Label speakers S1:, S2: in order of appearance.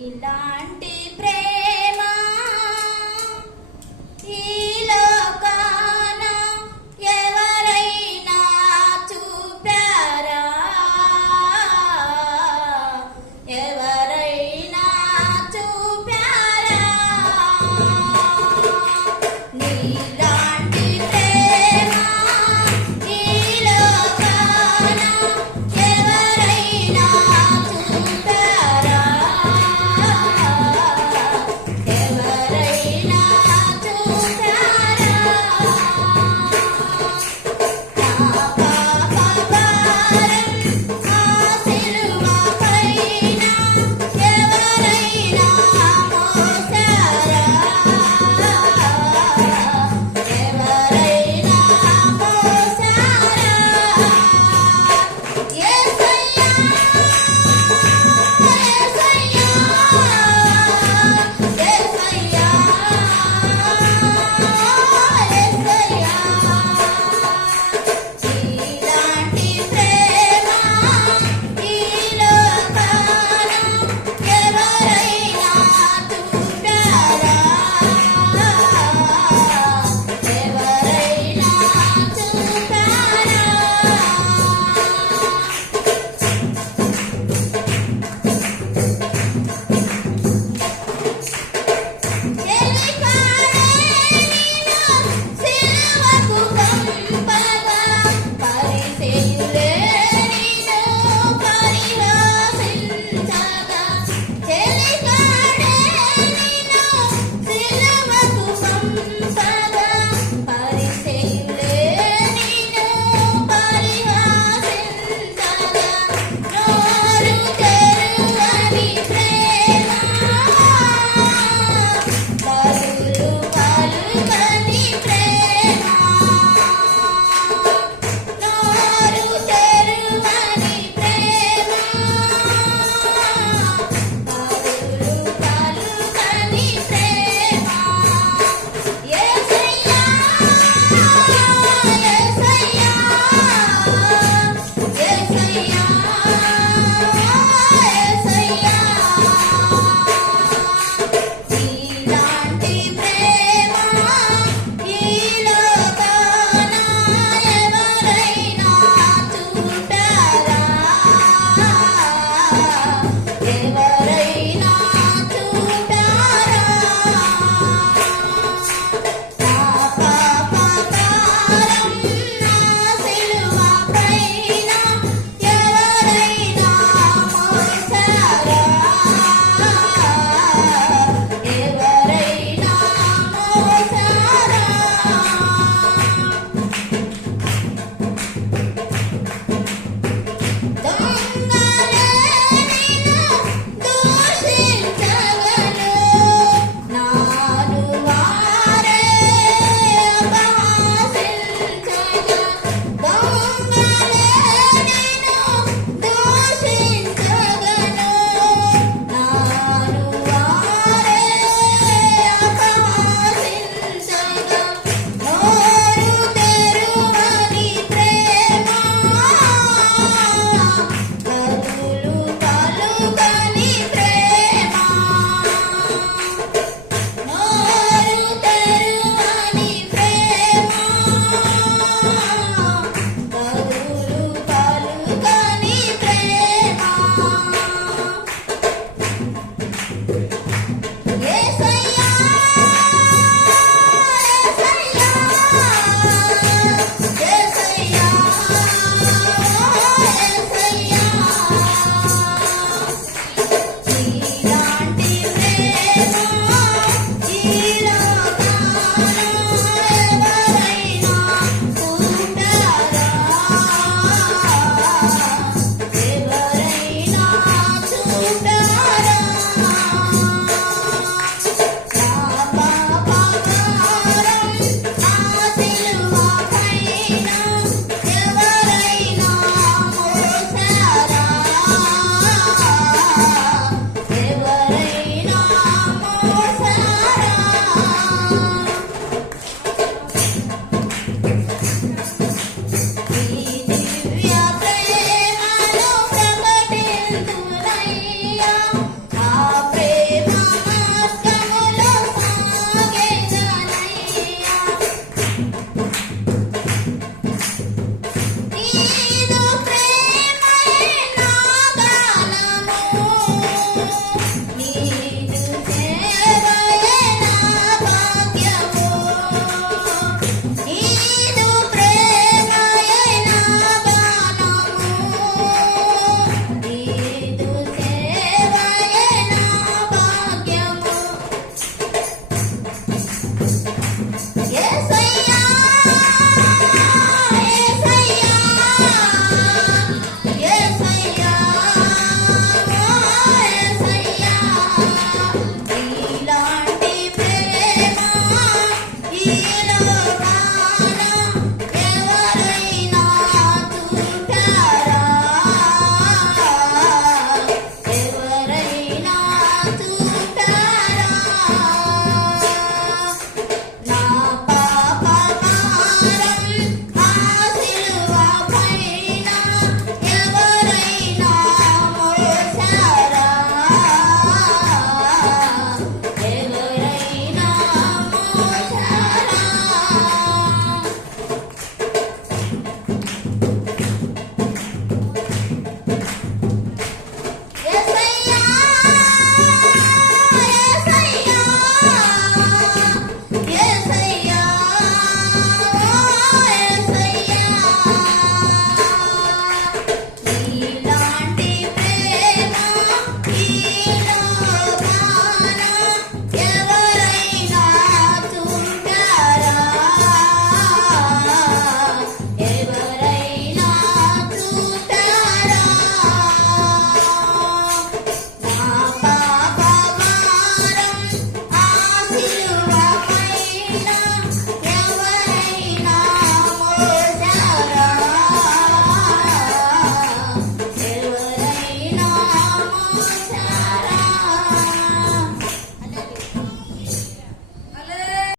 S1: ఇలాంటి ప్రేమ